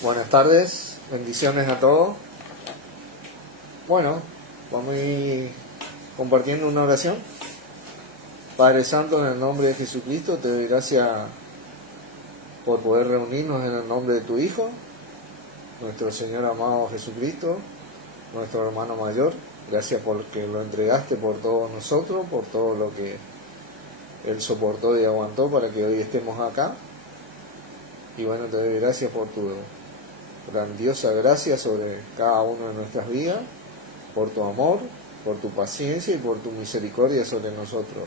Buenas tardes, bendiciones a todos. Bueno, vamos a ir compartiendo una oración. Padre Santo, en el nombre de Jesucristo, te doy gracias por poder reunirnos en el nombre de tu Hijo, nuestro Señor amado Jesucristo, nuestro hermano mayor. Gracias porque lo entregaste por todos nosotros, por todo lo que Él soportó y aguantó para que hoy estemos acá. Y bueno, te doy gracias por tu grandiosa gracia sobre cada uno de nuestras vidas, por tu amor, por tu paciencia y por tu misericordia sobre nosotros.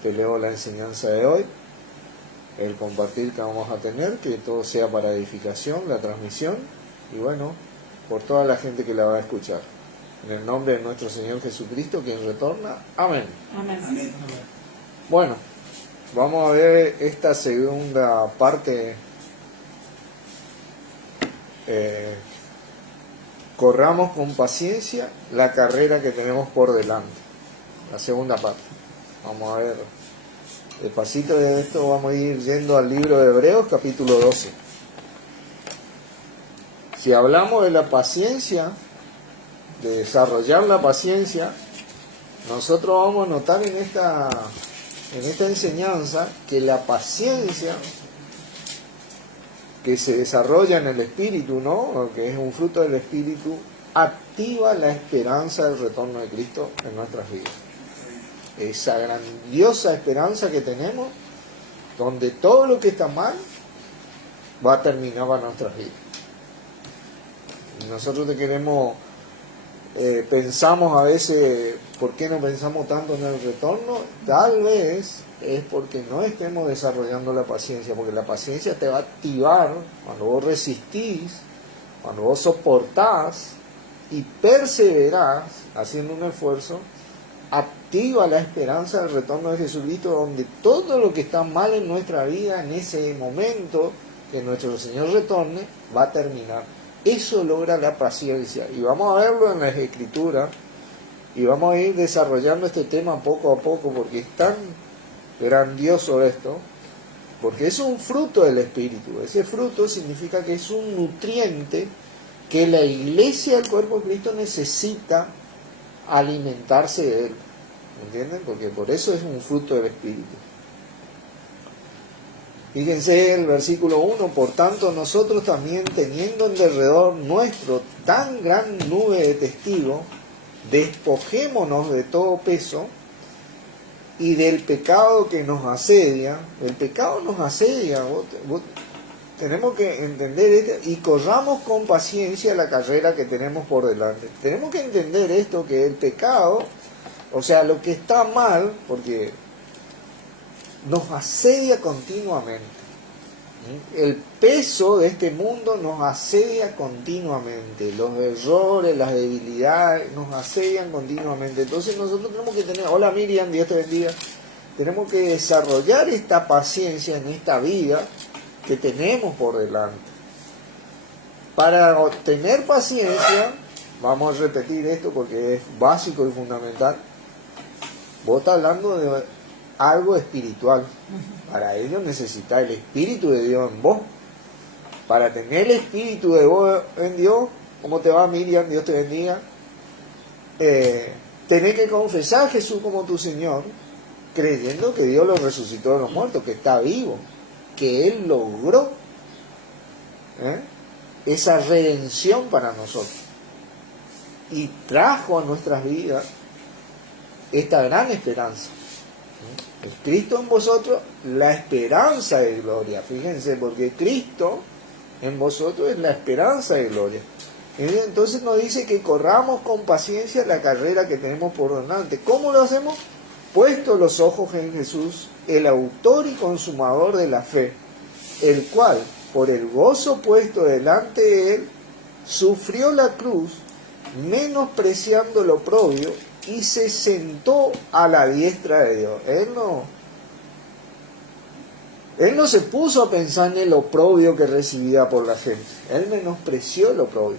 Te leo la enseñanza de hoy, el compartir que vamos a tener, que todo sea para edificación, la transmisión, y bueno, por toda la gente que la va a escuchar. En el nombre de nuestro Señor Jesucristo, quien retorna. Amén. Amén. Bueno, vamos a ver esta segunda parte. Corramos con paciencia la carrera que tenemos por delante. La segunda parte. Vamos a ver. Despacito de esto vamos a ir yendo al libro de Hebreos, capítulo 12. Si hablamos de la paciencia, de desarrollar la paciencia, nosotros vamos a notar en esta enseñanza que la paciencia que se desarrolla en el espíritu, ¿no?, que es un fruto del espíritu, activa la esperanza del retorno de Cristo en nuestras vidas. Esa grandiosa esperanza que tenemos, donde todo lo que está mal va a terminar para nuestras vidas. Y nosotros pensamos a veces, ¿por qué no pensamos tanto en el retorno? Tal vez es porque no estemos desarrollando la paciencia, porque la paciencia te va a activar cuando vos resistís, cuando vos soportás y perseverás haciendo un esfuerzo, activa la esperanza del retorno de Jesucristo, donde todo lo que está mal en nuestra vida, en ese momento que nuestro Señor retorne, va a terminar. Eso logra la paciencia, y vamos a verlo en las Escrituras, y vamos a ir desarrollando este tema poco a poco, porque es tan grandioso esto, porque es un fruto del Espíritu. Ese fruto significa que es un nutriente que la iglesia del cuerpo de Cristo necesita alimentarse de él, ¿entienden? Porque por eso es un fruto del Espíritu. Fíjense el versículo 1, por tanto nosotros también, teniendo en derredor nuestro tan gran nube de testigos, despojémonos de todo peso y del pecado que nos asedia. El pecado nos asedia, tenemos que entender esto, y corramos con paciencia la carrera que tenemos por delante. Tenemos que entender esto, que el pecado, o sea, lo que está mal, porque nos asedia continuamente. El peso de este mundo nos asedia continuamente. Los errores, las debilidades nos asedian continuamente. Entonces nosotros tenemos que tener, hola Miriam, Dios te bendiga, tenemos que desarrollar esta paciencia en esta vida que tenemos por delante. Para obtener paciencia, vamos a repetir esto porque es básico y fundamental. Vos estás hablando de algo espiritual. Para ello necesitas el Espíritu de Dios en vos. Para tener el Espíritu de vos en Dios, ¿cómo te va, Miriam? Dios te bendiga. Tenés que confesar a Jesús como tu Señor, creyendo que Dios lo resucitó de los muertos, que está vivo, que Él logró esa redención para nosotros y trajo a nuestras vidas esta gran esperanza. El Cristo en vosotros, la esperanza de gloria. Fíjense, porque Cristo en vosotros es la esperanza de gloria. Entonces nos dice que corramos con paciencia la carrera que tenemos por delante. ¿Cómo lo hacemos? Puesto los ojos en Jesús, el autor y consumador de la fe, el cual, por el gozo puesto delante de él, sufrió la cruz, menospreciando lo oprobio, y se sentó a la diestra de Dios. Él no se puso a pensar en el oprobio que recibía por la gente. Él menospreció el oprobio.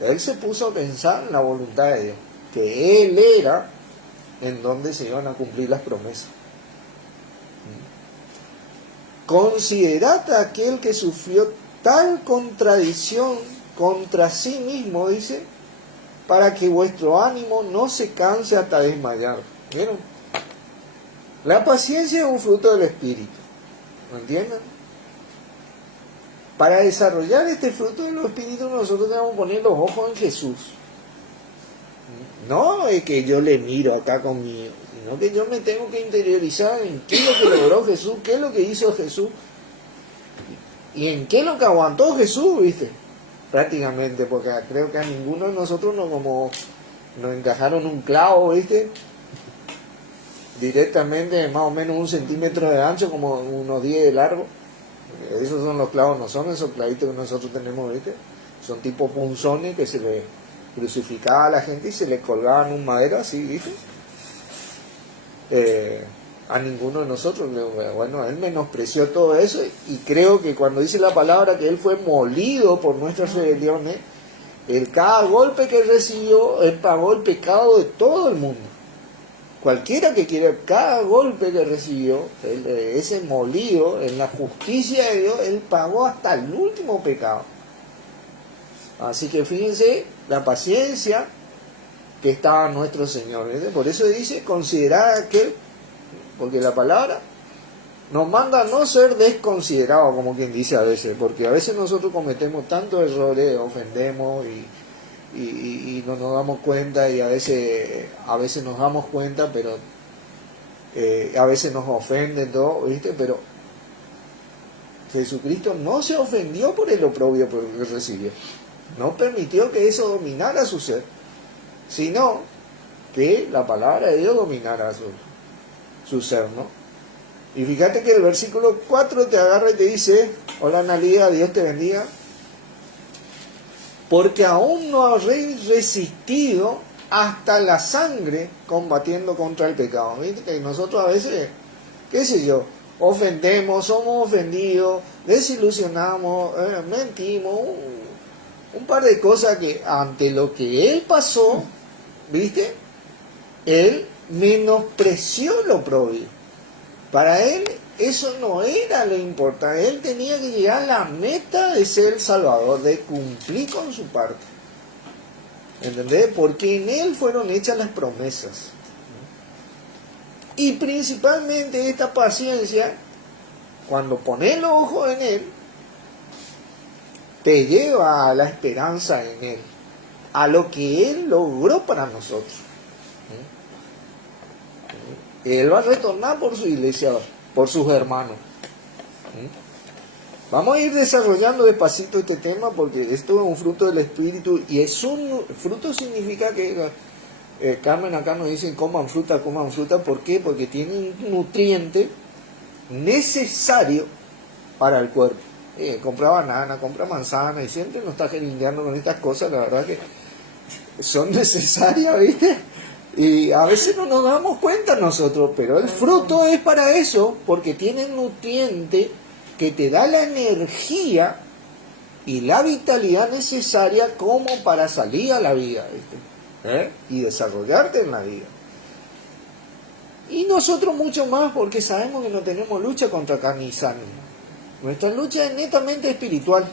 Él se puso a pensar en la voluntad de Dios, que Él era en donde se iban a cumplir las promesas. Considerad a aquel que sufrió tal contradicción contra sí mismo, dice, para que vuestro ánimo no se canse hasta desmayar. ¿Vieron? La paciencia es un fruto del Espíritu. ¿Me entienden? Para desarrollar este fruto del Espíritu nosotros tenemos que poner los ojos en Jesús. No es que yo le miro acá conmigo, sino que yo me tengo que interiorizar en qué es lo que logró Jesús, qué es lo que hizo Jesús y en qué es lo que aguantó Jesús, ¿viste? Prácticamente, porque creo que a ninguno de nosotros nos encajaron un clavo, ¿viste? Directamente más o menos 1 centímetro de ancho, como unos 10 de largo. Esos son los clavos, no son esos clavitos que nosotros tenemos, ¿viste? Son tipo punzones que se le crucificaba a la gente y se le colgaban un madero así, ¿viste? A ninguno de nosotros, bueno, él menospreció todo eso y creo que cuando dice la palabra que él fue molido por nuestras rebeliones, cada golpe que recibió, él pagó el pecado de todo el mundo. Cualquiera que quiera, cada golpe que recibió, ese molido en la justicia de Dios, él pagó hasta el último pecado. Así que fíjense la paciencia que estaba nuestro Señor, ¿verdad? Por eso dice, considerar aquel, porque la palabra nos manda a no ser desconsiderados, como quien dice a veces, porque a veces nosotros cometemos tantos errores, ofendemos y no nos damos cuenta, y a veces nos damos cuenta, pero a veces nos ofenden todo, ¿viste? Pero Jesucristo no se ofendió por el oprobio que recibió, no permitió que eso dominara su ser, sino que la palabra de Dios dominara su ser, ¿no? Y fíjate que el versículo 4 te agarra y te dice, hola Analía, Dios te bendiga, porque aún no habréis resistido hasta la sangre combatiendo contra el pecado. ¿Viste? Que nosotros a veces, qué sé yo, ofendemos, somos ofendidos, desilusionamos, mentimos, un par de cosas que ante lo que él pasó, ¿viste? Él menospreció lo oprobio. Para él eso no era lo importante. Él tenía que llegar a la meta de ser el Salvador, de cumplir con su parte. ¿Entendés? Porque en él fueron hechas las promesas. Y principalmente esta paciencia, cuando pones los ojos en él, te lleva a la esperanza en él, a lo que él logró para nosotros. Él va a retornar por su iglesia, por sus hermanos. Vamos a ir desarrollando despacito este tema, porque esto es un fruto del Espíritu, y es un fruto significa que Carmen acá nos dice coman fruta. ¿Por qué? Porque tiene un nutriente necesario para el cuerpo. Compra banana, compra manzana, y siempre nos está gerindeando con estas cosas, la verdad que son necesarias, ¿viste? Y a veces no nos damos cuenta nosotros, pero el fruto es para eso, porque tiene un nutriente que te da la energía y la vitalidad necesaria como para salir a la vida, ¿viste? Y desarrollarte en la vida. Y nosotros mucho más, porque sabemos que no tenemos lucha contra carne y sangre. Nuestra lucha es netamente espiritual,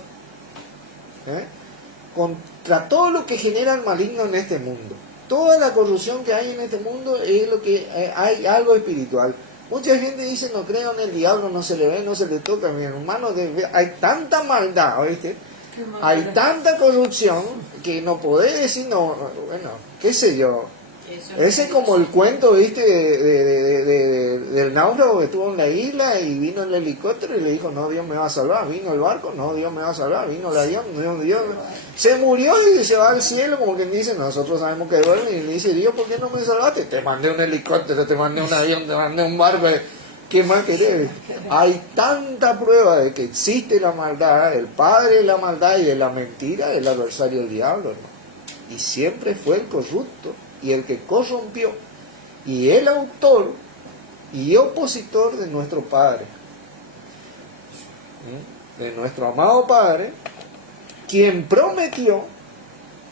contra todo lo que genera el maligno en este mundo. Toda la corrupción que hay en este mundo es lo que hay algo espiritual. Mucha gente dice, no creo en el diablo, no se le ve, no se le toca. Mi hermano, hay tanta maldad, ¿oíste? Hay tanta corrupción que no podés decir, no, bueno, qué sé yo. Ese es como el cuento, ¿viste? Del náufrago que estuvo en la isla y vino el helicóptero y le dijo, no, Dios me va a salvar. Vino el barco, no, Dios me va a salvar. Vino el avión, no, Dios. Se murió y se va al cielo, como quien dice, nosotros sabemos que duerme, y le dice, Dios, ¿por qué no me salvaste? Te mandé un helicóptero, te mandé un avión, te mandé un barco. ¿Qué más querés? Hay tanta prueba de que existe la maldad, el padre de la maldad y de la mentira, el adversario del diablo, ¿no? Y siempre fue el corrupto y el que corrompió, y el autor y opositor de nuestro Padre, de nuestro amado Padre, quien prometió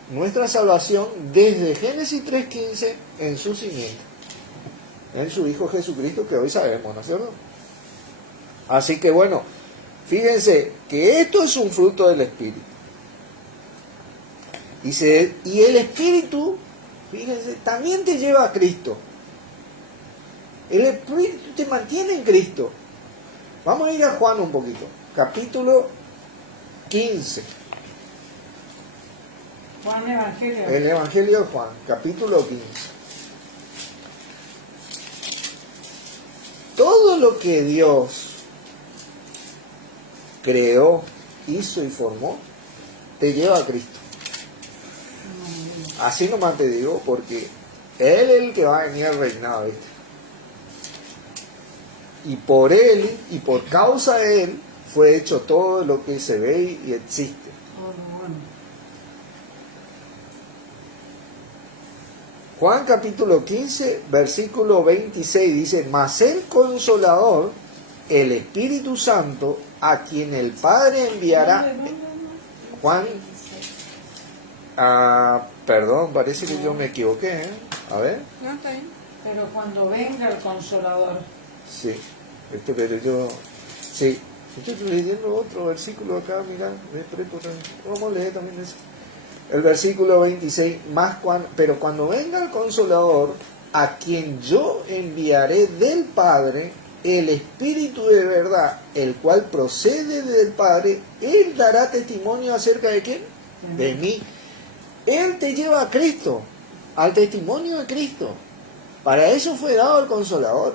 nuestra salvación desde Génesis 3:15 en su simiente, en su Hijo Jesucristo, que hoy sabemos, ¿no es cierto? Así que bueno, Fíjense que esto es un fruto del Espíritu. Y el Espíritu, fíjense, también te lleva a Cristo. El Espíritu te mantiene en Cristo. Vamos a ir a Juan un poquito. Capítulo 15. Juan Evangelio. El Evangelio de Juan, capítulo 15. Todo lo que Dios creó, hizo y formó, te lleva a Cristo. Así nomás te digo, porque Él es el que va a venir al reinado, ¿viste? Y por Él, y por causa de Él, fue hecho todo lo que se ve y existe. Juan capítulo 15, versículo 26 dice, mas el Consolador, el Espíritu Santo, a quien el Padre enviará. Juan, perdón, parece que yo me equivoqué, ¿eh? A ver. No, está bien. Pero cuando venga el Consolador. Sí, pero yo, sí, estoy leyendo otro versículo acá, mirá, vamos a leer también eso. El versículo 26, pero cuando venga el Consolador, a quien yo enviaré del Padre, el Espíritu de verdad, el cual procede del Padre, Él dará testimonio acerca de quién? De mí. Él te lleva a Cristo, al testimonio de Cristo. Para eso fue dado el Consolador.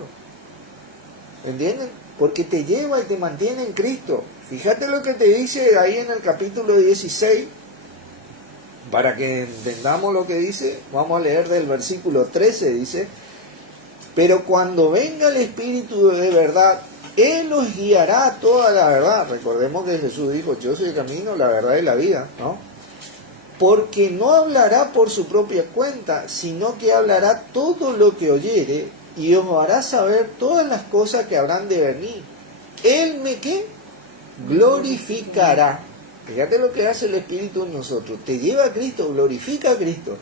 ¿Entienden? Porque te lleva y te mantiene en Cristo. Fíjate lo que te dice ahí en el capítulo 16. Para que entendamos lo que dice, vamos a leer del versículo 13, dice, pero cuando venga el Espíritu de verdad, Él os guiará a toda la verdad. Recordemos que Jesús dijo, yo soy el camino, la verdad y la vida, ¿no? Porque no hablará por su propia cuenta, sino que hablará todo lo que oyere, y os hará saber todas las cosas que habrán de venir. Él me, ¿qué? Glorificará. Fíjate lo que hace el Espíritu en nosotros. Te lleva a Cristo, glorifica a Cristo.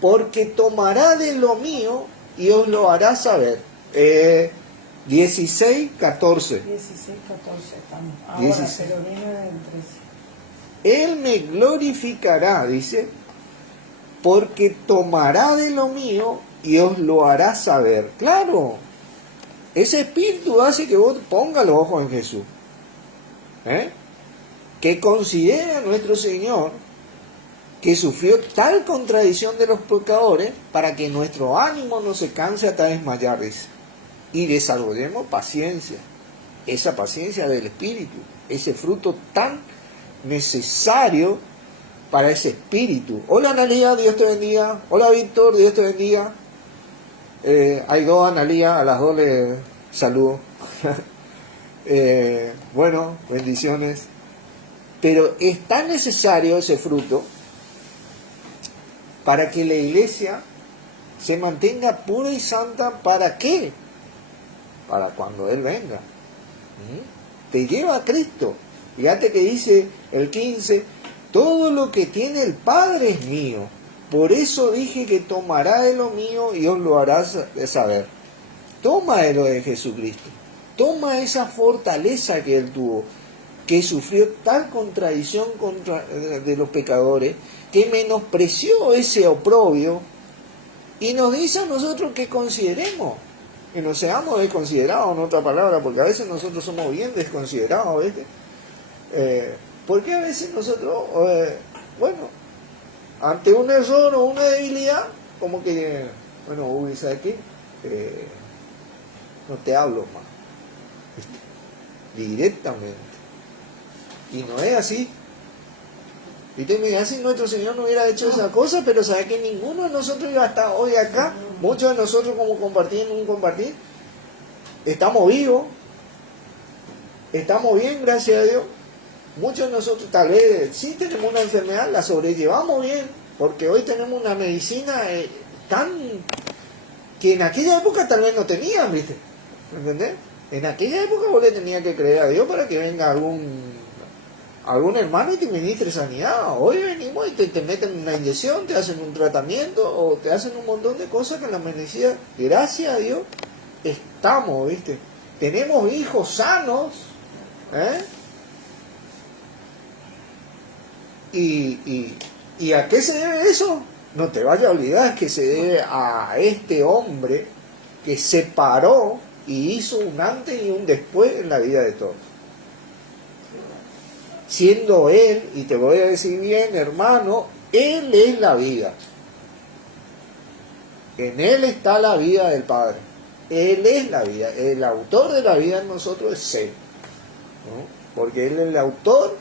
Porque tomará de lo mío y os lo hará saber. 16, 14. 16, 14 estamos. Ahora, 16. pero viene del 13. Él me glorificará, dice, porque tomará de lo mío y os lo hará saber. Claro, ese Espíritu hace que vos pongas los ojos en Jesús. Que considera a nuestro Señor que sufrió tal contradicción de los pecadores para que nuestro ánimo no se canse hasta desmayar, dice. Y desarrollemos paciencia, esa paciencia del Espíritu, ese fruto tan necesario para ese Espíritu. Hola Analía, Dios te bendiga. Hola Víctor, Dios te bendiga. Hay dos Analía, a las dos les saludo. Bueno, bendiciones. Pero es tan necesario ese fruto para que la iglesia se mantenga pura y santa. ¿Para qué? Para cuando Él venga. Te lleva a Cristo. Fíjate que dice el 15, todo lo que tiene el Padre es mío. Por eso dije que tomará de lo mío y os lo hará saber. Toma de lo de Jesucristo. Toma esa fortaleza que Él tuvo, que sufrió tal contradicción de los pecadores, que menospreció ese oprobio, y nos dice a nosotros que consideremos, que no seamos desconsiderados, en otra palabra, porque a veces nosotros somos bien desconsiderados, ¿viste? Porque a veces nosotros, bueno, ante un error o una debilidad, como que, bueno, uy, ¿sabes qué? No te hablo más, ¿viste? Directamente. Y no es así. ¿Viste? Mira, si nuestro Señor no hubiera hecho esa cosa, pero sabe que ninguno de nosotros iba a estar hoy acá. Muchos de nosotros, como compartir en un compartir, estamos vivos, estamos bien, gracias a Dios. Muchos de nosotros tal vez sí tenemos una enfermedad, la sobrellevamos bien, porque hoy tenemos una medicina tan que en aquella época tal vez no tenían, ¿viste? ¿Entendés? En aquella época vos le tenías que creer a Dios para que venga algún hermano y te ministre sanidad. Hoy venimos y te meten una inyección, te hacen un tratamiento o te hacen un montón de cosas que en la medicina, gracias a Dios, estamos, ¿viste? Tenemos hijos sanos, ¿Y a qué se debe eso? No te vayas a olvidar que se debe a este hombre que se paró y hizo un antes y un después en la vida de todos. Siendo Él, y te voy a decir bien, hermano, Él es la vida. En Él está la vida del Padre. Él es la vida. El autor de la vida en nosotros es Él, ¿no? Porque Él es el autor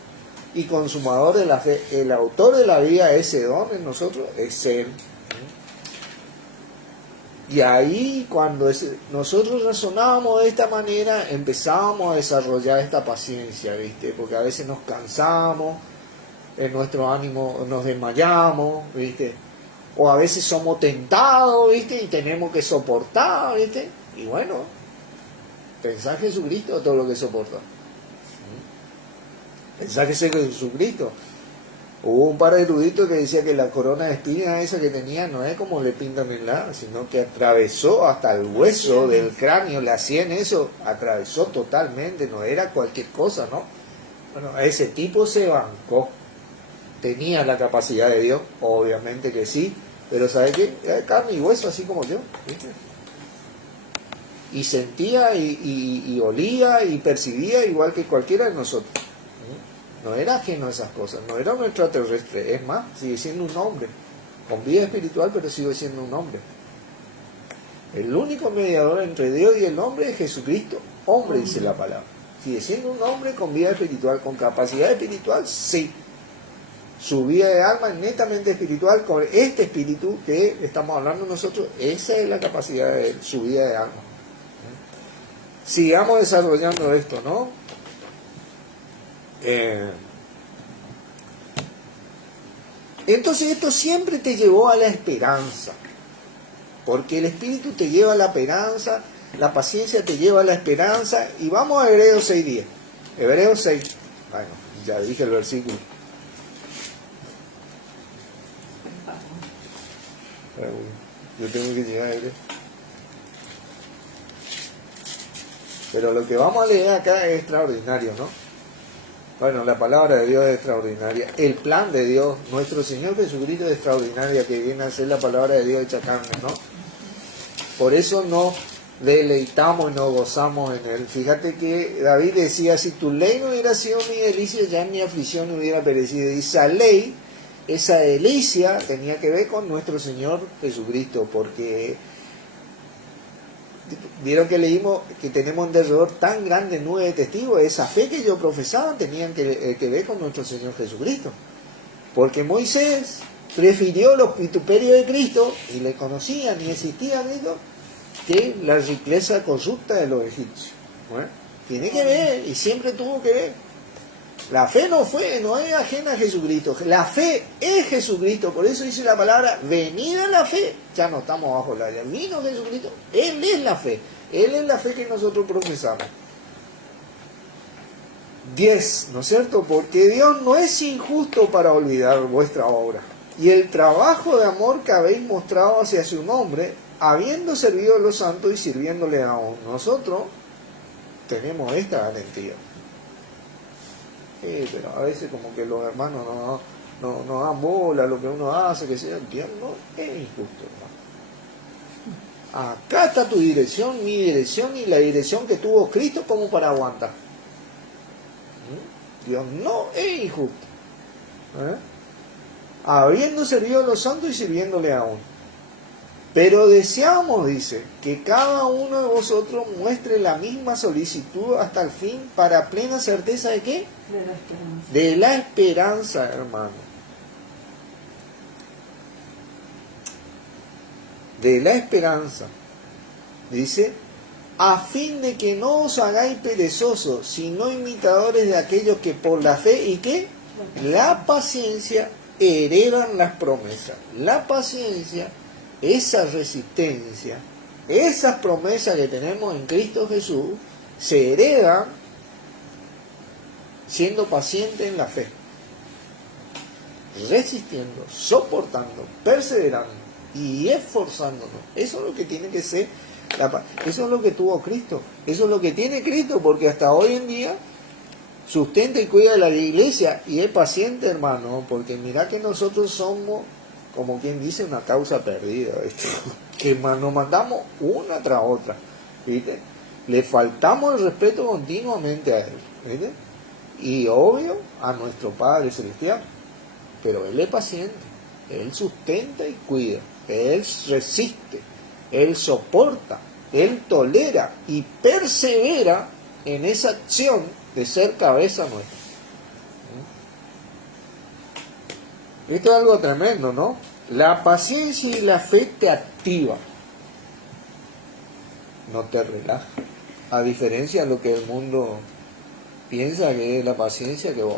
y consumador de la fe. El autor de la vida, ese don en nosotros, es Él. Y ahí, cuando nosotros razonábamos de esta manera, empezábamos a desarrollar esta paciencia, ¿viste? Porque a veces nos cansamos, en nuestro ánimo nos desmayamos, ¿viste? O a veces somos tentados, ¿viste? Y tenemos que soportar, ¿viste? Y bueno, pensá en Jesucristo todo lo que soporta. Pensá que es Jesucristo. Hubo un par de eruditos que decía que la corona de espinas esa que tenía no es como le pintan en la, sino que atravesó hasta el hueso del cráneo, la sien, eso atravesó totalmente, no era cualquier cosa, ¿no? Bueno, ese tipo se bancó. ¿Tenía la capacidad de Dios? Obviamente que sí, pero ¿sabe qué? Era carne y hueso, así como yo, ¿viste? Y sentía y olía y percibía igual que cualquiera de nosotros. No era ajeno a esas cosas, no era un extraterrestre, es más, sigue siendo un hombre, con vida espiritual, pero sigue siendo un hombre. El único mediador entre Dios y el hombre es Jesucristo, hombre, dice la palabra. Sigue siendo un hombre con vida espiritual, con capacidad espiritual, sí. Su vida de alma es netamente espiritual, con este espíritu que estamos hablando nosotros, esa es la capacidad de su vida de alma. Sigamos desarrollando esto, ¿no? Entonces esto siempre te llevó a la esperanza, porque el Espíritu te lleva a la esperanza, la paciencia te lleva a la esperanza, y vamos a Hebreos 6:10. Hebreos 6, bueno, ya dije el versículo. Yo tengo que llegar a Hebreos. Pero lo que vamos a leer acá es extraordinario, ¿no? Bueno, la palabra de Dios es extraordinaria. El plan de Dios, nuestro Señor Jesucristo es extraordinaria, que viene a ser la palabra de Dios hecha carne, ¿no? Por eso nos deleitamos y nos gozamos en Él. Fíjate que David decía, si tu ley no hubiera sido mi delicia, ya mi aflicción no hubiera perecido. Y esa ley, esa delicia, tenía que ver con nuestro Señor Jesucristo, porque vieron que leímos que tenemos un derredor tan grande, nube de testigos. Esa fe que ellos profesaban tenían que ver con nuestro Señor Jesucristo, porque Moisés prefirió los vituperios de Cristo, y le conocían y existían ellos, que la riqueza corrupta de los egipcios. Bueno, tiene que ver, y siempre tuvo que ver. La fe no es ajena a Jesucristo. La fe es Jesucristo. Por eso dice la palabra, venida la fe. Ya no estamos bajo la ley. Vino Jesucristo. Él es la fe. Él es la fe que nosotros profesamos. 10, ¿no es cierto? Porque Dios no es injusto para olvidar vuestra obra y el trabajo de amor que habéis mostrado hacia su nombre, habiendo servido a los santos y sirviéndole aún. Nosotros tenemos esta garantía. Pero a veces como que los hermanos no dan bola a lo que uno hace, que sea, Dios no es injusto, hermano. Acá está tu dirección, mi dirección y la dirección que tuvo Cristo como para aguantar. Dios no es injusto. Habiendo servido a los santos y sirviéndole aún. Pero deseamos, dice, que cada uno de vosotros muestre la misma solicitud hasta el fin, para plena certeza de ¿qué? De la esperanza. De la esperanza, hermano. De la esperanza. Dice, a fin de que no os hagáis perezosos, sino imitadores de aquellos que por la fe y ¿qué? La paciencia heredan las promesas. La paciencia, esa resistencia, esas promesas que tenemos en Cristo Jesús, se heredan siendo paciente en la fe, resistiendo, soportando, perseverando y esforzándonos. Eso es lo que tiene que ser, eso es lo que tuvo Cristo, eso es lo que tiene Cristo, porque hasta hoy en día sustenta y cuida de la iglesia y es paciente, hermano, porque mira que nosotros somos, como quien dice, una causa perdida, ¿viste? Que nos mandamos una tras otra, ¿viste? Le faltamos el respeto continuamente a él, ¿viste? Y obvio a nuestro Padre Celestial, pero él es paciente, él sustenta y cuida, él resiste, él soporta, él tolera y persevera en esa acción de ser cabeza nuestra. Esto es algo tremendo, ¿no? La paciencia y la fe te activa, no te relaja. A diferencia de lo que el mundo piensa que es la paciencia, que vos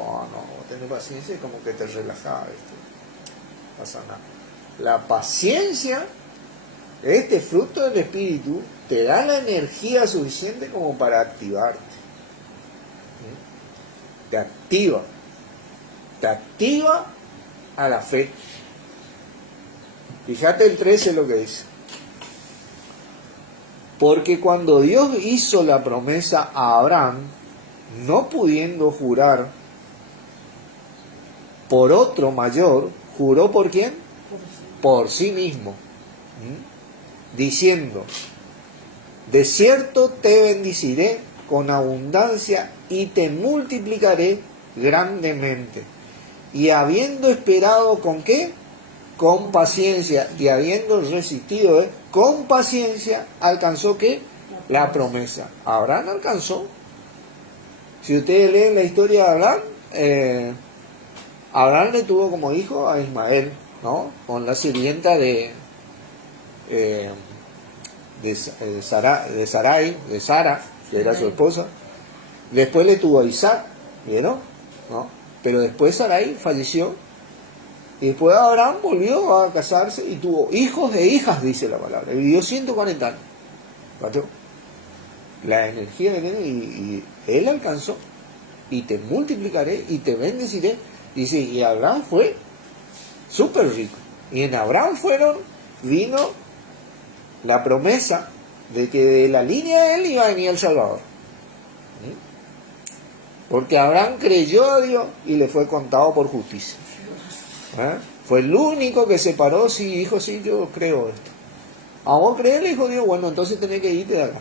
tenés paciencia y como que te relajás, no pasa nada. La paciencia, este fruto del Espíritu, te da la energía suficiente como para activarte. Te activa a la fe. Fíjate el 13 lo que dice. Porque cuando Dios hizo la promesa a Abraham, no pudiendo jurar por otro mayor, juró ¿por quién? Por sí mismo. Diciendo, de cierto te bendeciré con abundancia y te multiplicaré grandemente. Y habiendo esperado ¿con qué? Con paciencia, y habiendo resistido con paciencia, alcanzó ¿qué? La promesa. Abraham alcanzó. Si ustedes leen la historia de Abraham, Abraham le tuvo como hijo a Ismael, ¿no? Con la sirvienta de Sara, que era su esposa. Después le tuvo a Isaac, ¿vieron? ¿No? Pero después Sarai falleció. Y después Abraham volvió a casarse y tuvo hijos e hijas, dice la palabra. Vivió 140 años. ¿Cacho? La energía que tiene y él alcanzó. Y te multiplicaré y te bendeciré. Dice, y Abraham fue súper rico. Y en Abraham vino la promesa de que de la línea de él iba a venir el Salvador. Porque Abraham creyó a Dios y le fue contado por justicia. Fue el único que se paró, sí, dijo, sí, yo creo esto. ¿A vos crees? Le dijo Dios, bueno, entonces tenés que irte de acá.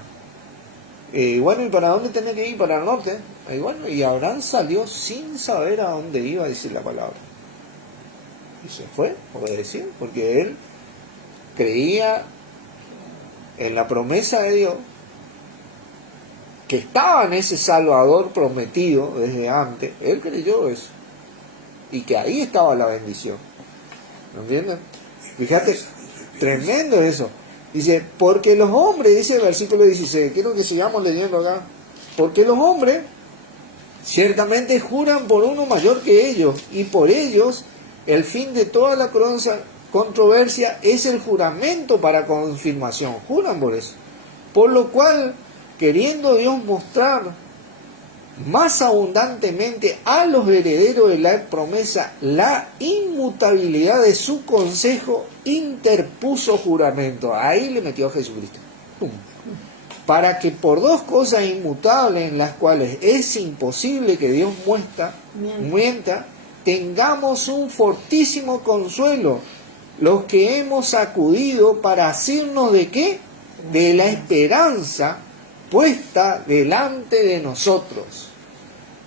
Bueno, ¿y para dónde tenés que ir? Para el norte. Y bueno, y Abraham salió sin saber a dónde iba a decir la palabra. Y se fue, obedeció, porque él creía en la promesa de Dios, que estaba en ese Salvador prometido desde antes. Él creyó eso. Y que ahí estaba la bendición. ¿Me entienden? Fíjate, tremendo eso. Dice, porque los hombres, dice el versículo 16, quiero que sigamos leyendo acá. Porque los hombres ciertamente juran por uno mayor que ellos, y por ellos el fin de toda la controversia es el juramento para confirmación. Juran por eso. Por lo cual, queriendo Dios mostrar más abundantemente a los herederos de la promesa la inmutabilidad de su consejo, interpuso juramento. Ahí le metió a Jesucristo. ¡Pum! Para que por dos cosas inmutables en las cuales es imposible que Dios mienta, tengamos un fortísimo consuelo, los que hemos acudido para asirnos de ¿qué? De la esperanza puesta delante de nosotros,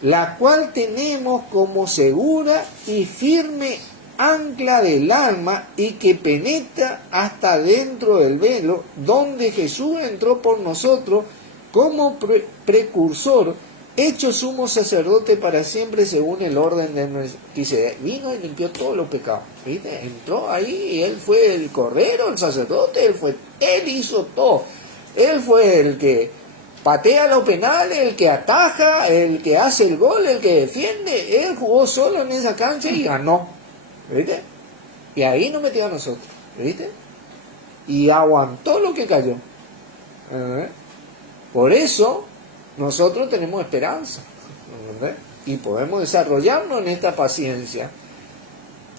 la cual tenemos como segura y firme ancla del alma y que penetra hasta dentro del velo, donde Jesús entró por nosotros como precursor, hecho sumo sacerdote para siempre según el orden de Melquisedec. Vino y limpió todos los pecados. ¿Viste? Entró ahí y él fue el cordero, el sacerdote, él hizo todo. Él fue el que patea los penales, el que ataja, el que hace el gol, el que defiende. Él jugó solo en esa cancha y ganó. ¿Viste? Y ahí nos metió a nosotros. ¿Viste? Y aguantó lo que cayó. Por eso nosotros tenemos esperanza. ¿Entendés? Y podemos desarrollarnos en esta paciencia.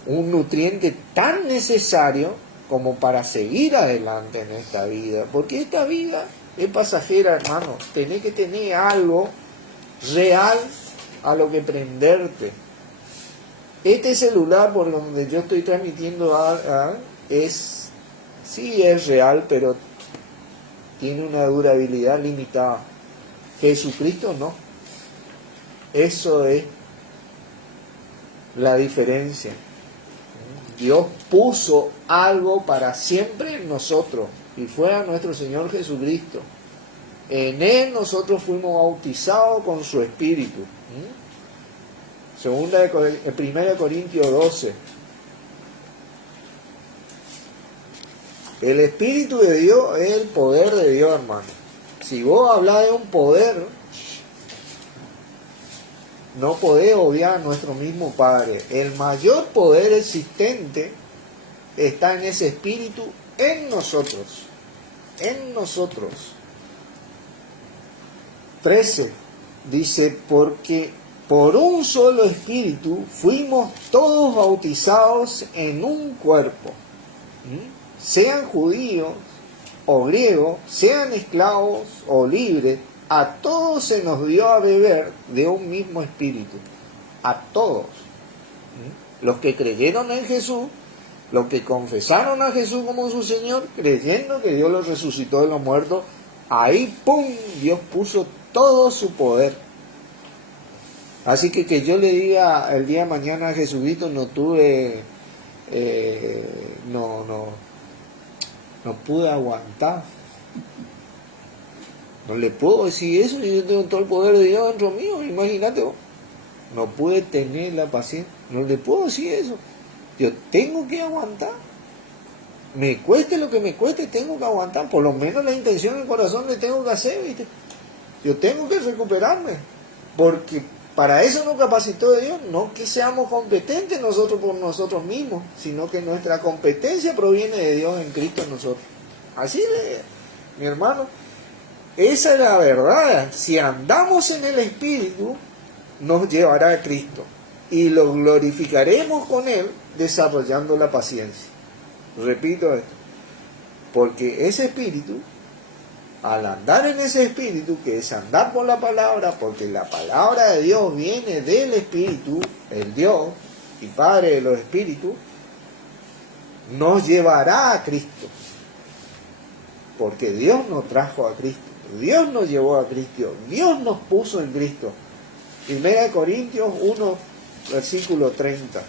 Un nutriente tan necesario como para seguir adelante en esta vida. Porque esta vida es pasajera, hermano. Tenés que tener algo real a lo que prenderte. Este celular por donde yo estoy transmitiendo sí es real, pero tiene una durabilidad limitada. Jesucristo no. Eso es la diferencia. Dios puso algo para siempre en nosotros y fue a nuestro Señor Jesucristo. En Él nosotros fuimos bautizados con su Espíritu. Segunda de 1 Corintios 12. El Espíritu de Dios es el poder de Dios, hermano. Si vos hablas de un poder, no podés obviar a nuestro mismo Padre. El mayor poder existente está en ese Espíritu en nosotros. En nosotros. 13. Dice, porque por un solo Espíritu fuimos todos bautizados en un cuerpo. Sean judíos o griegos, sean esclavos o libres, a todos se nos dio a beber de un mismo Espíritu. A todos. Los que creyeron en Jesús, los que confesaron a Jesús como su Señor, creyendo que Dios los resucitó de los muertos, ahí, ¡pum!, Dios puso todo su poder. Así que yo le diga el día de mañana a Jesucristo, no pude aguantar. No le puedo decir eso, yo tengo todo el poder de Dios dentro mío, imagínate vos. No pude tener la paciencia, no le puedo decir eso. Yo tengo que aguantar. Me cueste lo que me cueste, tengo que aguantar. Por lo menos la intención del corazón le tengo que hacer, ¿viste? Yo tengo que recuperarme. Porque para eso nos capacitó de Dios. No que seamos competentes nosotros por nosotros mismos, sino que nuestra competencia proviene de Dios en Cristo en nosotros. Así de, mi hermano, esa es la verdad. Si andamos en el Espíritu, nos llevará a Cristo. Y lo glorificaremos con Él desarrollando la paciencia. Repito esto, porque ese espíritu, al andar en ese espíritu, que es andar por la palabra, porque la palabra de Dios viene del Espíritu, el Dios y Padre de los Espíritus, nos llevará a Cristo. Porque Dios nos trajo a Cristo, Dios nos llevó a Cristo, Dios nos puso en Cristo. 1 Corintios 1, versículo 30.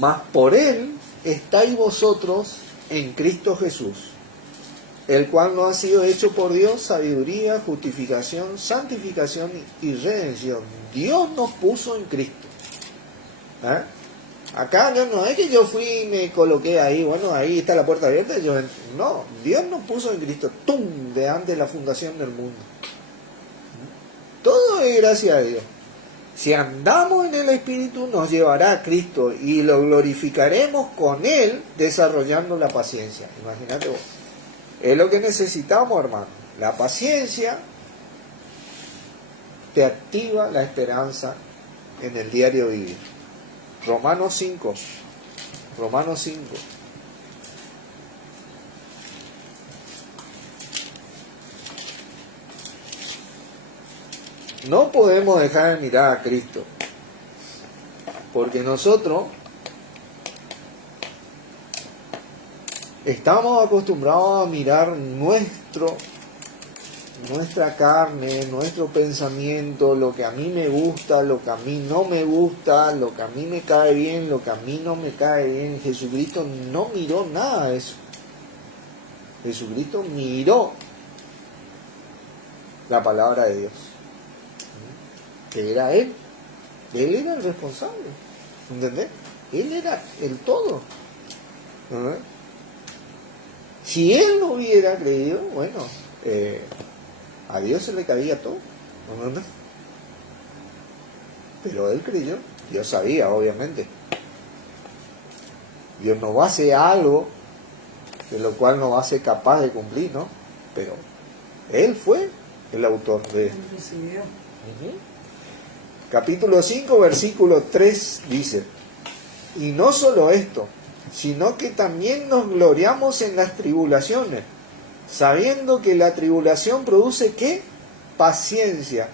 Mas por Él estáis vosotros en Cristo Jesús, el cual no ha sido hecho por Dios sabiduría, justificación, santificación y redención. Dios nos puso en Cristo. Acá no es que yo fui y me coloqué ahí, bueno, ahí está la puerta abierta. No, Dios nos puso en Cristo, ¡tum!, de antes de la fundación del mundo. Todo es gracia a Dios. Si andamos en el Espíritu, nos llevará a Cristo y lo glorificaremos con Él, desarrollando la paciencia. Imagínate vos. Es lo que necesitamos, hermano. La paciencia te activa la esperanza en el diario vivir. Romanos 5. Romanos 5. No podemos dejar de mirar a Cristo, porque nosotros estamos acostumbrados a mirar nuestra carne, nuestro pensamiento, lo que a mí me gusta, lo que a mí no me gusta, lo que a mí me cae bien, lo que a mí no me cae bien. Jesucristo no miró nada de eso. Jesucristo miró la palabra de Dios, que era Él. Él era el responsable, ¿entendés? Él era el todo. Si Él no hubiera creído, bueno, a Dios se le cabía todo, ¿entendés? Pero Él creyó. Dios sabía, obviamente. Dios no va a hacer algo de lo cual no va a ser capaz de cumplir, ¿no? Pero Él fue el autor de esto. Capítulo 5, versículo 3 dice: y no solo esto, sino que también nos gloriamos en las tribulaciones, sabiendo que la tribulación produce ¿qué? Paciencia.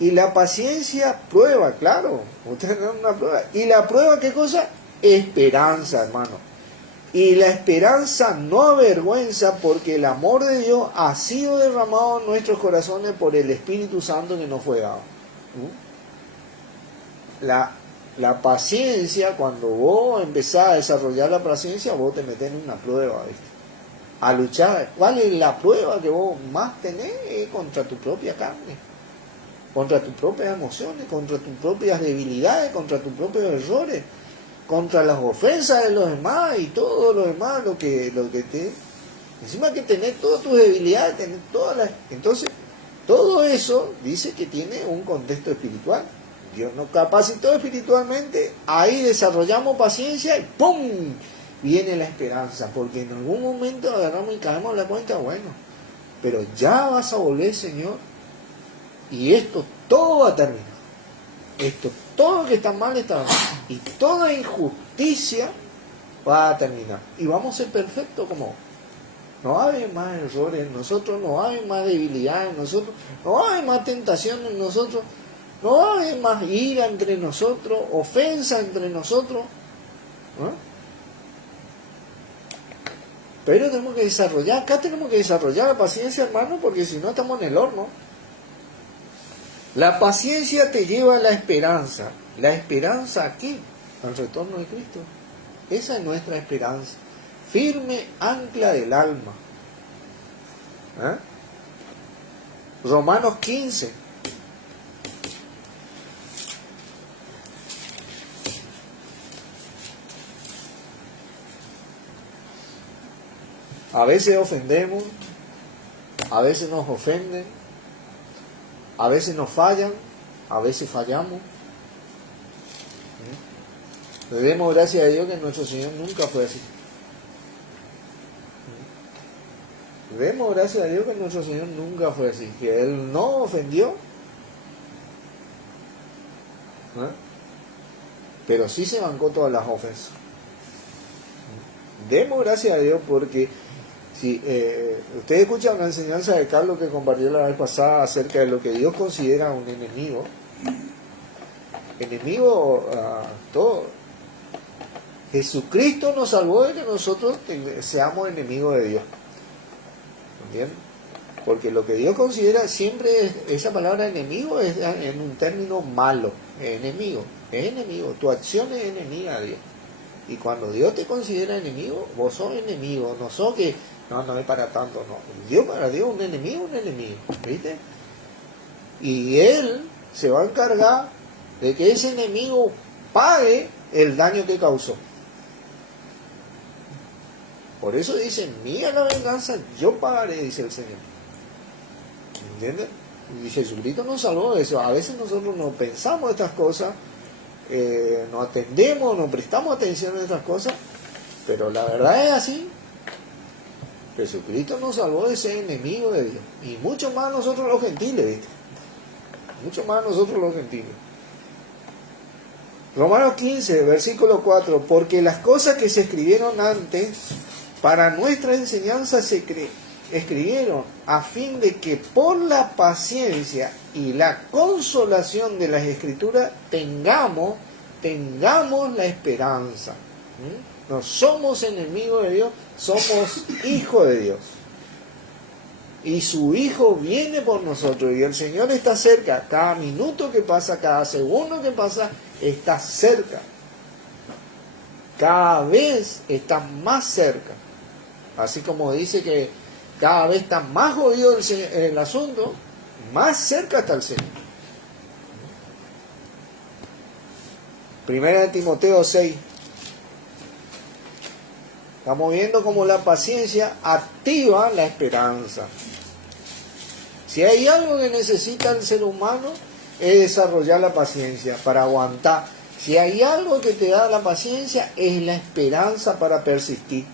Y la paciencia prueba, claro. Ustedes dan una prueba. ¿Y la prueba qué cosa? Esperanza, hermano. Y la esperanza no avergüenza, porque el amor de Dios ha sido derramado en nuestros corazones por el Espíritu Santo que nos fue dado. La paciencia, cuando vos empezás a desarrollar la paciencia, vos te metés en una prueba, ¿viste? A luchar. ¿Cuál es la prueba que vos más tenés? Es contra tu propia carne, contra tus propias emociones, contra tus propias debilidades, contra tus propios errores, contra las ofensas de los demás y todo lo demás, lo que te... Encima que tenés todas tus debilidades, tenés todas las... Entonces, todo eso dice que tiene un contexto espiritual. Dios nos capacitó espiritualmente, ahí desarrollamos paciencia y ¡pum! Viene la esperanza, porque en algún momento agarramos y caemos en la cuenta, bueno, pero ya vas a volver, Señor, y esto todo va a terminar. Esto, todo lo que está mal está mal, y toda injusticia va a terminar. Y vamos a ser perfectos como vos. No va a haber más errores en nosotros, no va a haber más debilidades en nosotros, no va a haber más tentación en nosotros, no va a haber más ira entre nosotros, ofensa entre nosotros, ¿no? Pero tenemos que desarrollar, acá tenemos que desarrollar la paciencia, hermano, porque si no estamos en el horno. La paciencia te lleva a la esperanza. ¿La esperanza a qué? Al retorno de Cristo. Esa es nuestra esperanza. Firme ancla del alma. ¿Eh? Romanos 15. A veces ofendemos, a veces nos ofenden, a veces nos fallan, a veces fallamos. Le demos gracias a Dios que nuestro Señor nunca fue así. Le demos gracias a Dios que nuestro Señor nunca fue así, que Él no ofendió, ¿eh? Pero sí se bancó todas las ofensas. Demos gracias a Dios porque si ustedes escuchan la enseñanza de Carlos que compartió la vez pasada acerca de lo que Dios considera un enemigo, todo. Jesucristo nos salvó de que nosotros seamos enemigos de Dios. ¿Entienden? Porque lo que Dios considera siempre, esa palabra enemigo es en un término malo, enemigo, es enemigo, tu acción es enemiga a Dios. Y cuando Dios te considera enemigo, vos sos enemigo, no sos que, no es para tanto, no. Dios, para Dios un enemigo, ¿viste? Y Él se va a encargar de que ese enemigo pague el daño que causó. Por eso dice, mía la venganza, yo pagaré, dice el Señor. ¿Entiendes? Y Jesucristo nos salvó de eso. A veces nosotros no pensamos estas cosas, no atendemos, no prestamos atención a estas cosas, pero la verdad es así. Jesucristo nos salvó de ser enemigo de Dios. Y mucho más nosotros los gentiles, ¿viste? Mucho más nosotros los gentiles. Romanos 15, versículo 4. Porque las cosas que se escribieron antes, para nuestra enseñanza se escribieron a fin de que por la paciencia y la consolación de las Escrituras tengamos la esperanza. No somos enemigos de Dios, somos hijos de Dios. Y su Hijo viene por nosotros y el Señor está cerca. Cada minuto que pasa, cada segundo que pasa, está cerca. Cada vez está más cerca. Así como dice que cada vez está más jodido el asunto, más cerca está el Señor. Primera de Timoteo 6. Estamos viendo cómo la paciencia activa la esperanza. Si hay algo que necesita el ser humano, es desarrollar la paciencia para aguantar. Si hay algo que te da la paciencia, es la esperanza para persistir.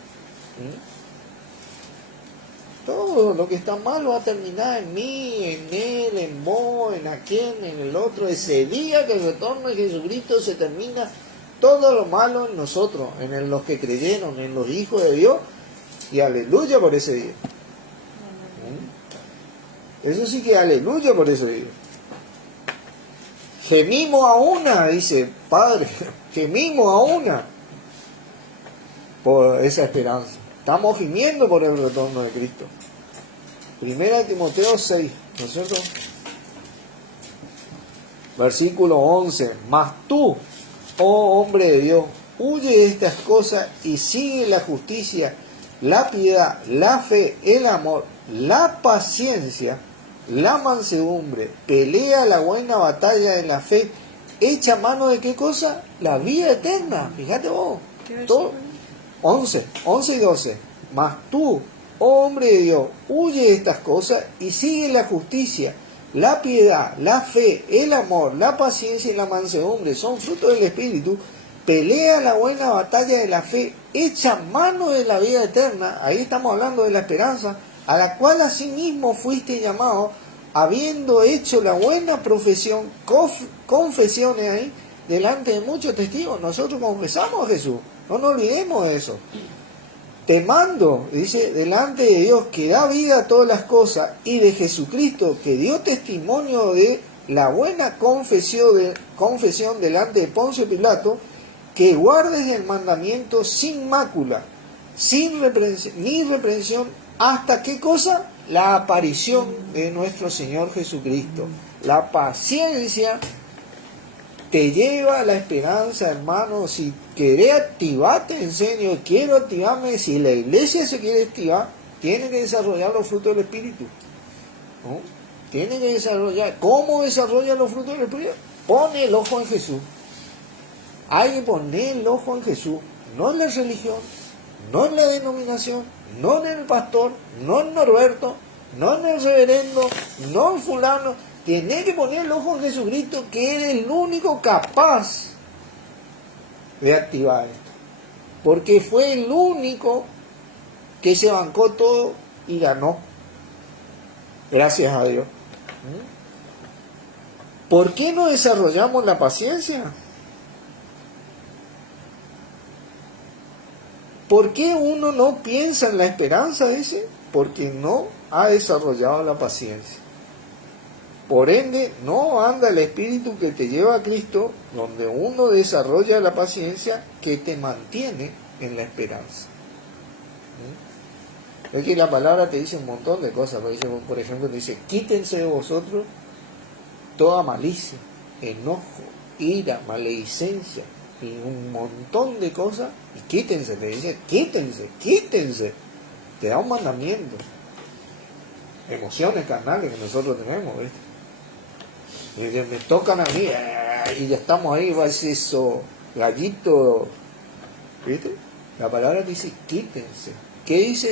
Todo lo que está mal va a terminar en mí, en él, en vos, en aquel, en el otro. Ese día que el retorno de Jesucristo se termina todo lo malo en nosotros, en los que creyeron, en los hijos de Dios. Y aleluya por ese día. Eso sí que aleluya por ese día. Gemimos a una, dice, Padre, gemimos a una por esa esperanza. Estamos gimiendo por el retorno de Cristo. Primera de Timoteo 6, ¿no es cierto? Versículo 11. Mas tú, oh hombre de Dios, huye de estas cosas y sigue la justicia, la piedad, la fe, el amor, la paciencia, la mansedumbre, pelea la buena batalla de la fe, echa mano de qué cosa? La vida eterna. Fíjate vos. Todo, 11 y 12. Mas tú, oh hombre de Dios, huye de estas cosas y sigue la justicia, la piedad, la fe, el amor, la paciencia y la mansedumbre. Son frutos del Espíritu. Pelea la buena batalla de la fe, echa mano de la vida eterna. Ahí estamos hablando de la esperanza, a la cual asimismo fuiste llamado, habiendo hecho la buena profesión, confesiones ahí, delante de muchos testigos. Nosotros confesamos a Jesús, no nos olvidemos de eso. Te mando, dice, delante de Dios que da vida a todas las cosas y de Jesucristo que dio testimonio de la buena confesión delante de Poncio Pilato, que guardes el mandamiento sin mácula, sin ni reprensión, hasta qué cosa? La aparición de nuestro Señor Jesucristo. La paciencia te lleva a la esperanza, hermano. Si querés activarte en serio, quiero activarme, si la iglesia se quiere activar, tiene que desarrollar los frutos del Espíritu, ¿no? Tiene que desarrollar. ¿Cómo desarrolla los frutos del Espíritu? Pone el ojo en Jesús. Hay que poner el ojo en Jesús, no en la religión, no en la denominación, no en el pastor, no en Norberto, no en el reverendo, no en fulano. Tienes que poner el ojo en Jesucristo, que eres el único capaz de activar esto. Porque fue el único que se bancó todo y ganó. Gracias a Dios. ¿Por qué no desarrollamos la paciencia? ¿Por qué uno no piensa en la esperanza ese? Porque no ha desarrollado la paciencia. Por ende, no anda el espíritu que te lleva a Cristo, donde uno desarrolla la paciencia que te mantiene en la esperanza. Es que la palabra te dice un montón de cosas. Por ejemplo, te dice, quítense de vosotros toda malicia, enojo, ira, maledicencia y un montón de cosas. Y quítense, te dice, quítense. Te da un mandamiento. Emociones carnales que nosotros tenemos, ¿viste? Y me tocan a mí, y ya estamos ahí, va a decir eso, gallito, ¿viste? La palabra dice, quítense. ¿Qué dice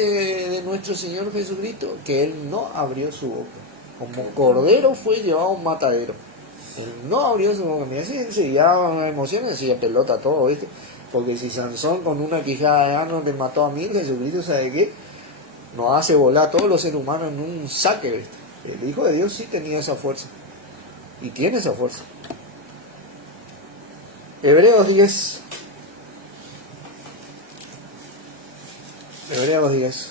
de nuestro Señor Jesucristo? Que Él no abrió su boca. Como cordero fue llevado a un matadero. Él no abrió su boca. Mira, si enseguida una emoción, enseguida pelota todo, ¿viste? Porque si Sansón con una quijada de asno le mató a 1000, Jesucristo, ¿sabe qué? Nos hace volar a todos los seres humanos en un saque, ¿viste? El Hijo de Dios sí tenía esa fuerza. Y tiene esa fuerza. Hebreos 10. Hebreos 10.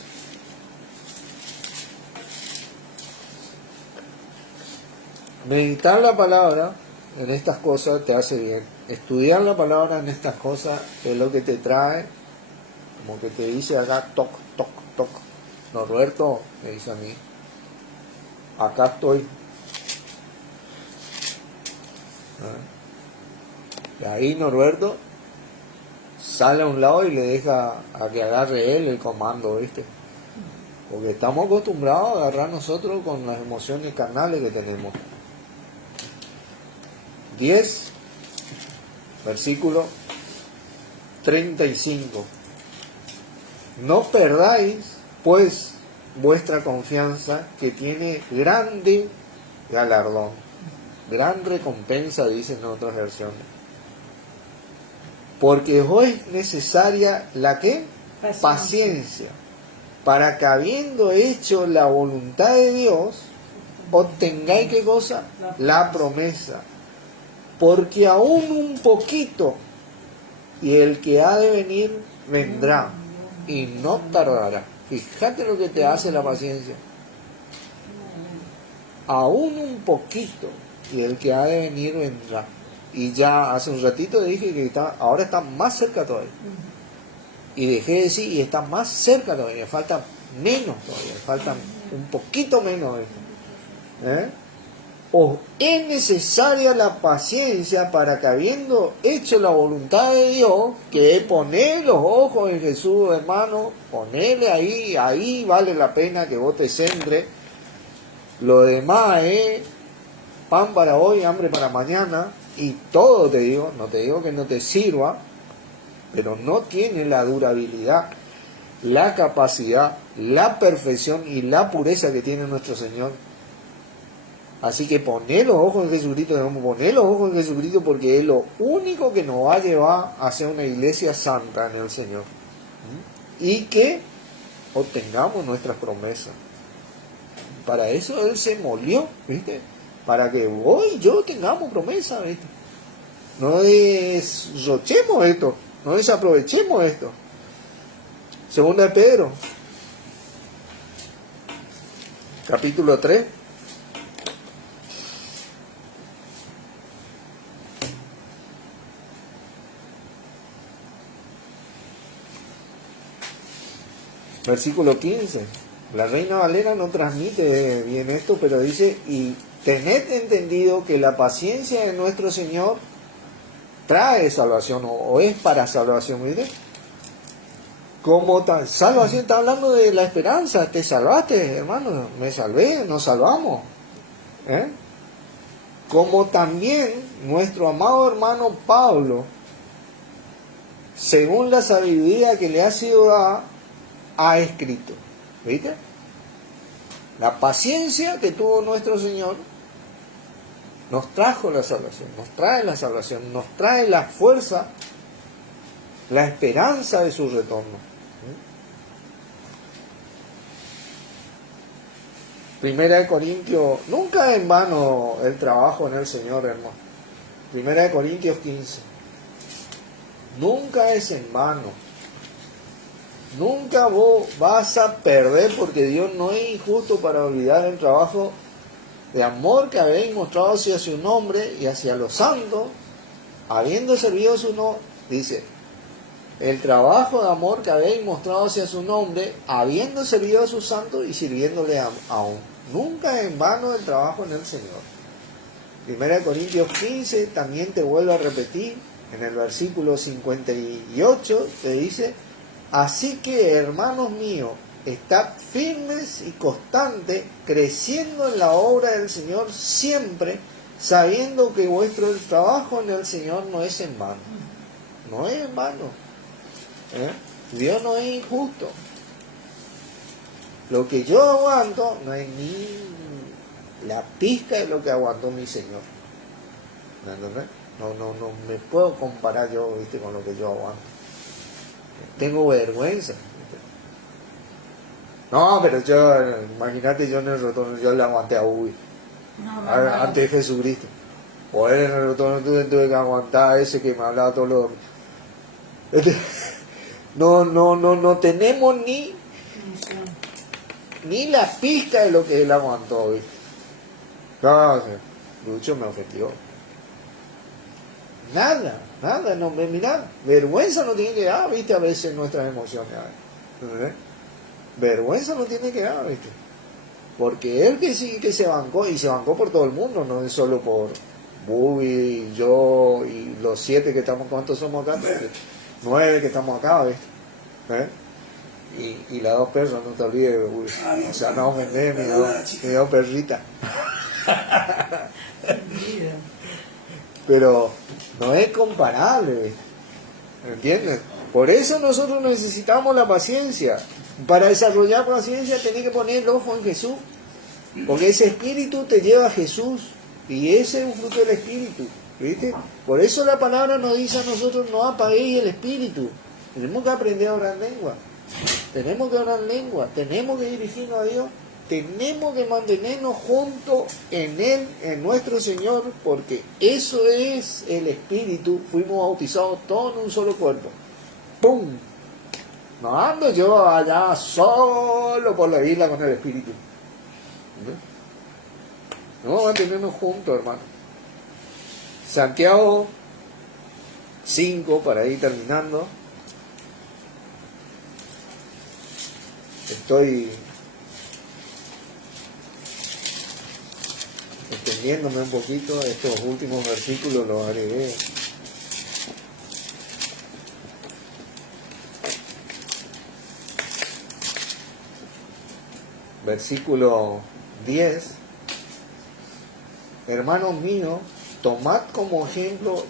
Meditar la palabra en estas cosas te hace bien. Estudiar la palabra en estas cosas es lo que te trae, como que te dice acá, toc, toc, toc. Norberto me dice a mí, acá estoy. Y ahí Norberto sale a un lado y le deja a que agarre él el comando, ¿viste? Porque estamos acostumbrados a agarrar nosotros con las emociones carnales que tenemos. 10, versículo 35. No perdáis, pues, vuestra confianza, que tiene grande galardón, gran recompensa, dicen en otras versiones. Porque os es necesaria la ¿qué? Paciencia, para que habiendo hecho la voluntad de Dios, obtengáis ¿qué cosa? La promesa. Porque aún un poquito, y el que ha de venir vendrá, y no tardará. Fíjate lo que te hace la paciencia. Aún un poquito, y el que ha de venir vendrá. Y ya hace un ratito dije que ahora está más cerca todavía. Y dejé de decir, y está más cerca todavía, falta menos todavía, falta un poquito menos. Os es necesaria la paciencia para que, habiendo hecho la voluntad de Dios, que es poner los ojos en Jesús, hermano, ponerle ahí vale la pena que vos te centres. Lo demás es pan para hoy, hambre para mañana, y todo te digo, no te digo que no te sirva, pero no tiene la durabilidad, la capacidad, la perfección y la pureza que tiene nuestro Señor. Así que poné los ojos en Jesucristo, debemos poner los ojos en Jesucristo, porque es lo único que nos va a llevar a ser una iglesia santa en el Señor. Y que obtengamos nuestras promesas. Para eso Él se molió, ¿viste? Para que vos y yo tengamos promesas, ¿viste? No desrochemos esto, no desaprovechemos esto. Segunda de Pedro, capítulo 3. Versículo 15. La Reina Valera no transmite bien esto, pero dice: y tened entendido que la paciencia de nuestro Señor trae salvación, o es para salvación. ¿Viste? Como salvación, está hablando de la esperanza. Te salvaste, hermano, me salvé, nos salvamos. Como también nuestro amado hermano Pablo, según la sabiduría que le ha sido dada, ha escrito. ¿Viste? La paciencia que tuvo nuestro Señor nos trajo la salvación, nos trae la salvación, nos trae la fuerza, la esperanza de su retorno. Primera de Corintios, nunca en vano el trabajo en el Señor, hermano. Primera de Corintios 15. Nunca es en vano. Nunca vos vas a perder, porque Dios no es injusto para olvidar el trabajo de amor que habéis mostrado hacia su nombre y hacia los santos, habiendo servido su nombre. Dice, el trabajo de amor que habéis mostrado hacia su nombre, habiendo servido a sus santos y sirviéndole aún. Nunca en vano el trabajo en el Señor. Primera de Corintios 15 también te vuelvo a repetir, en el versículo 58 te dice: así que, hermanos míos, estad firmes y constantes, creciendo en la obra del Señor siempre, sabiendo que vuestro trabajo en el Señor no es en vano. No es en vano. Dios no es injusto. Lo que yo aguanto no es ni la pizca de lo que aguantó mi Señor. ¿Entendés? No me puedo comparar yo, ¿viste?, con lo que yo aguanto. Tengo vergüenza. No, pero yo, imagínate, yo en el retorno, yo le aguanté a Ubi, antes de Jesucristo. O él en el retorno tuve que aguantar a ese que me hablaba todos los domingos. No tenemos ni la pizca de lo que él aguantó, ¿viste? No, Lucho me ofendió. Nada, no, mirá, vergüenza no tiene que dar, ¿viste? A veces nuestras emociones, ¿entendés? Vergüenza no tiene que dar, ¿viste? Porque él que sí que se bancó, y se bancó por todo el mundo, no es solo por Bubi, yo y los 7 que estamos. ¿Cuántos somos acá? 9 que estamos acá, ¿viste? Y las 2 perras, no te olvides, Bubi. O sea, no ofender, mi dos perritas. Pero no es comparable, ¿entiendes? Por eso nosotros necesitamos la paciencia. Para desarrollar paciencia tenés que poner el ojo en Jesús, porque ese espíritu te lleva a Jesús, y ese es un fruto del espíritu, ¿viste? Por eso la palabra nos dice a nosotros: no apaguéis el espíritu. Tenemos que aprender a orar en lengua, tenemos que orar en lengua, tenemos que dirigirnos a Dios, tenemos que mantenernos juntos en Él, en nuestro Señor, porque eso es el espíritu. Fuimos bautizados todos en un solo cuerpo. ¡Pum! No ando yo allá solo por la isla con el espíritu. No, mantenernos juntos, hermano. Santiago 5, para ir terminando. Estoy extendiéndome un poquito, estos últimos versículos los agregué. Versículo 10. Hermanos míos, tomad como ejemplo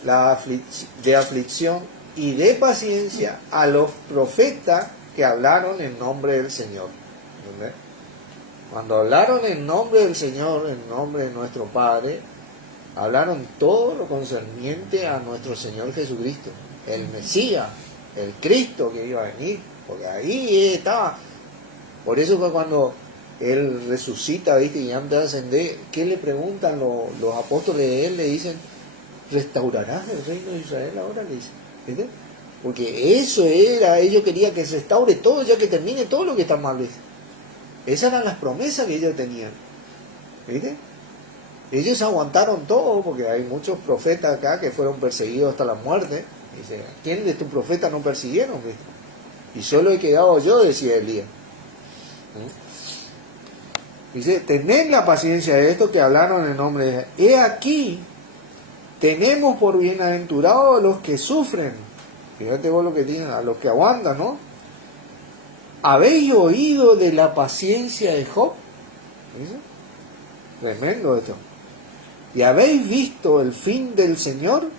de aflicción y de paciencia a los profetas que hablaron en nombre del Señor. ¿Entendés? Cuando hablaron en nombre del Señor, en nombre de nuestro Padre, hablaron todo lo concerniente a nuestro Señor Jesucristo, el Mesías, el Cristo que iba a venir, porque ahí estaba. Por eso fue cuando Él resucita, ¿viste? Y antes de ascender, ¿qué le preguntan los apóstoles de Él? Le dicen, ¿restaurarás el reino de Israel ahora? Le dicen, ¿viste? Porque eso era, ellos querían que se restaure todo, ya que termine todo lo que está mal, ¿viste? Esas eran las promesas que ellos tenían, ¿viste? Ellos aguantaron todo, porque hay muchos profetas acá que fueron perseguidos hasta la muerte. Dice, ¿quién de tus profetas no persiguieron, ¿viste? Y solo he quedado yo, decía Elías. Dice, tened la paciencia de estos que hablaron en nombre de... He aquí, tenemos por bienaventurados a los que sufren. Fíjate vos lo que tienen, a los que aguantan, ¿no? ¿Habéis oído de la paciencia de Job? ¿Dice? Tremendo esto. ¿Y habéis visto el fin del Señor?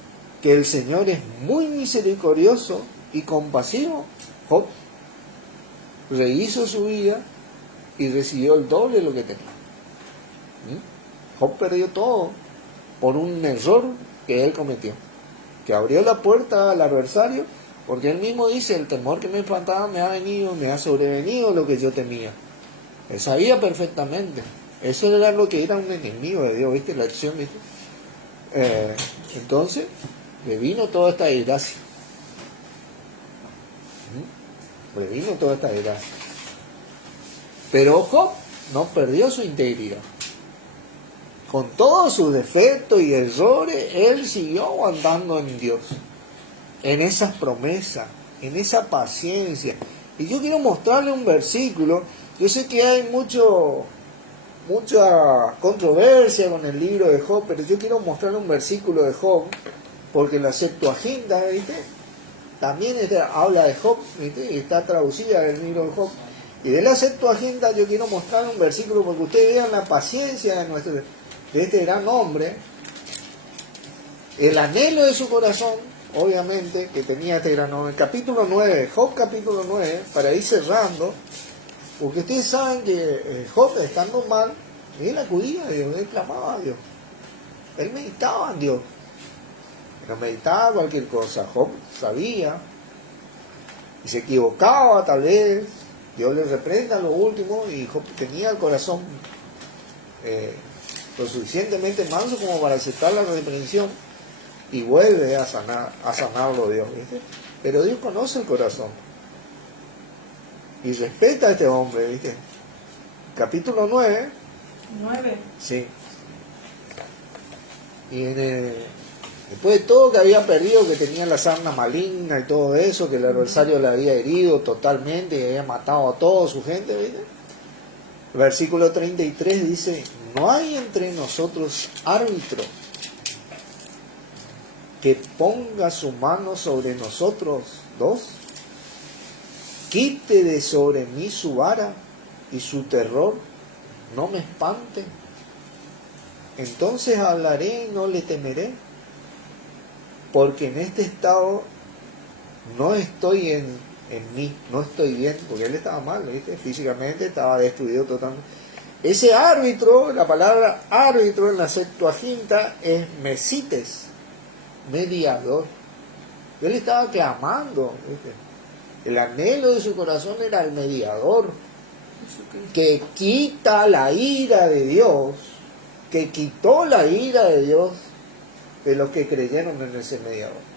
Que el Señor es muy misericordioso y compasivo. Job rehizo su vida y recibió el doble de lo que tenía. Job perdió todo por un error que él cometió, que abrió la puerta al adversario, porque él mismo dice, el temor que me espantaba me ha venido, me ha sobrevenido lo que yo temía. Él sabía perfectamente, eso era lo que era un enemigo de Dios, ¿viste? La acción, ¿viste? Entonces le vino toda esta desgracia. Le vino toda esta desgracia. Pero Job no perdió su integridad. Con todos sus defectos y errores, él siguió aguantando en Dios, en esas promesas, en esa paciencia. Y yo quiero mostrarle un versículo. Yo sé que hay mucha controversia con el libro de Job, pero yo quiero mostrarle un versículo de Job, porque la Septuaginta, ¿viste? También habla de Job, ¿viste? Está traducida el libro de Job. Y de la Septuaginta yo quiero mostrar un versículo porque ustedes vean la paciencia de este gran hombre, el anhelo de su corazón, obviamente, que tenía este gran hombre. Capítulo 9, Job capítulo 9, para ir cerrando, porque ustedes saben que Job, estando mal, él acudía a Dios, él clamaba a Dios, él meditaba en Dios, no meditaba cualquier cosa. Job sabía, y se equivocaba tal vez, Dios le reprenda lo último, y Job tenía el corazón lo suficientemente manso como para aceptar la reprensión, y vuelve a sanarlo Dios, ¿viste? Pero Dios conoce el corazón y respeta a este hombre, ¿viste? Capítulo 9. 9. Sí. Y después de todo que había perdido, que tenía la sarna maligna y todo eso, que el adversario le había herido totalmente y había matado a toda su gente, ¿viste? Versículo 33 dice, no hay entre nosotros árbitro que ponga su mano sobre nosotros dos, quite de sobre mí su vara y su terror no me espante. Entonces hablaré y no le temeré, porque en este estado no estoy en mí, no estoy bien, porque él estaba mal, ¿viste? Físicamente estaba destruido totalmente. Ese árbitro, la palabra árbitro en la Septuaginta es mesites, mediador. Él estaba clamando, ¿viste? El anhelo de su corazón era el mediador, que quita la ira de Dios, que quitó la ira de Dios de los que creyeron en ese mediador.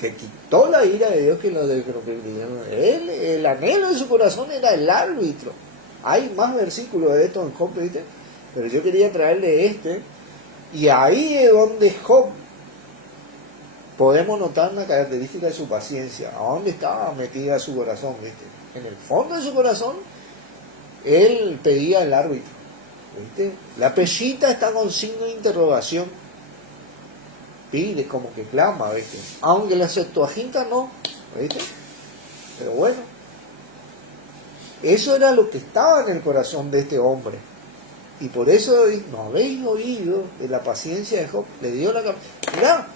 Que quitó la ira de Dios que los que creyeron. Él, el anhelo de su corazón era el árbitro. Hay más versículos de esto en Job, ¿viste? pero yo quería traerle este. Y ahí es donde Job podemos notar una característica de su paciencia. ¿A dónde estaba metida su corazón? ¿Viste? En el fondo de su corazón, él pedía el árbitro. ¿Viste? La pellita está con signo de interrogación. Pide como que clama, ¿viste? Aunque la Septuaginta no, ¿viste? Pero bueno, eso era lo que estaba en el corazón de este hombre. Y por eso no habéis oído de la paciencia de Job. Le dio la cabeza. Mirá,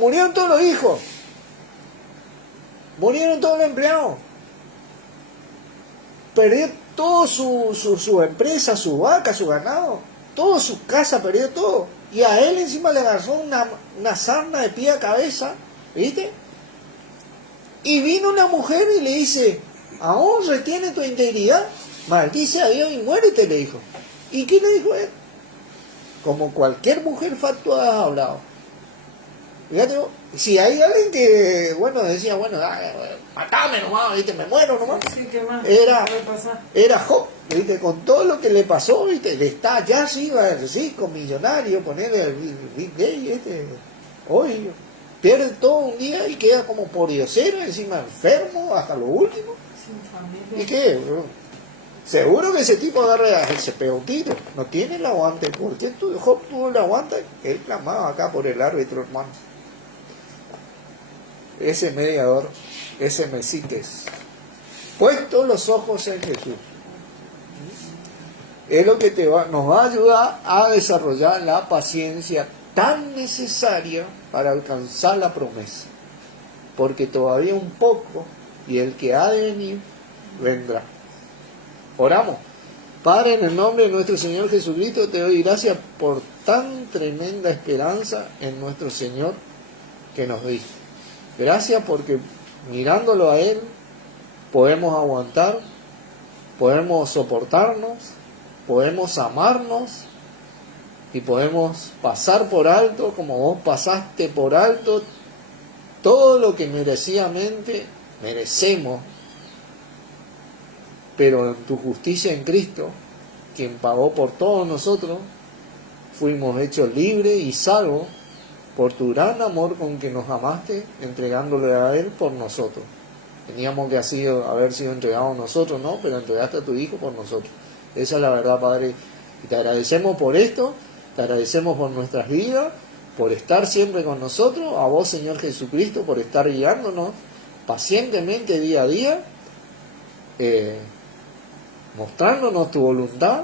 murieron todos los hijos. Murieron todos los empleados. Perdió toda su empresa, su vaca, su ganado. Toda su casa, perdió todo. Y a él encima le agarró una sarna de pie a cabeza. ¿Viste? Y vino una mujer y le dice, ¿aún retiene tu integridad? Maldice a Dios y muérete, le dijo. ¿Y qué le dijo él? Como cualquier mujer factuada ha hablado. Fíjate vos, si hay alguien que, bueno, decía, bueno, matame nomás, ¿viste? Me muero nomás. Sí, ¿qué más? Era Job, ¿viste? Con todo lo que le pasó, ¿viste? Le está allá arriba, rico, millonario, ponerle el Big Gay, ¿viste? Hoy pierde todo un día y queda como poriosero, encima enfermo, hasta lo último. Sin familia. ¿Y qué, bro? Seguro que ese tipo agarra, se pega un tiro. No tiene el aguante. ¿Por qué Job tuvo el aguante? Él clamaba acá por el árbitro, hermano. Ese mediador, ese Mesiques. Puesto los ojos en Jesús. Es lo que nos va a ayudar a desarrollar la paciencia tan necesaria para alcanzar la promesa. Porque todavía un poco, y el que ha de venir, vendrá. Oramos. Padre, en el nombre de nuestro Señor Jesucristo, te doy gracias por tan tremenda esperanza en nuestro Señor que nos diste. Gracias porque mirándolo a Él podemos aguantar, podemos soportarnos, podemos amarnos y podemos pasar por alto, como vos pasaste por alto, todo lo que merecidamente merecemos. Pero en tu justicia en Cristo, quien pagó por todos nosotros, fuimos hechos libres y salvos por tu gran amor con que nos amaste, entregándole a Él por nosotros. Teníamos que haber sido entregados nosotros, ¿no? Pero entregaste a tu Hijo por nosotros. Esa es la verdad, Padre. Y te agradecemos por esto, te agradecemos por nuestras vidas, por estar siempre con nosotros, a vos, Señor Jesucristo, por estar guiándonos pacientemente día a día, mostrándonos tu voluntad,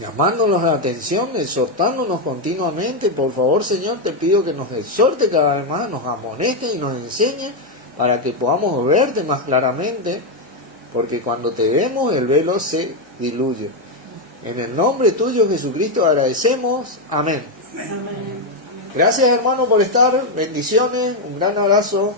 llamándonos la atención, exhortándonos continuamente. Por favor, Señor, te pido que nos exhorte cada vez más, nos amoneste y nos enseñe para que podamos verte más claramente, porque cuando te vemos el velo se diluye. En el nombre tuyo, Jesucristo, agradecemos. Amén. Amén. Gracias, hermano, por estar. Bendiciones, un gran abrazo.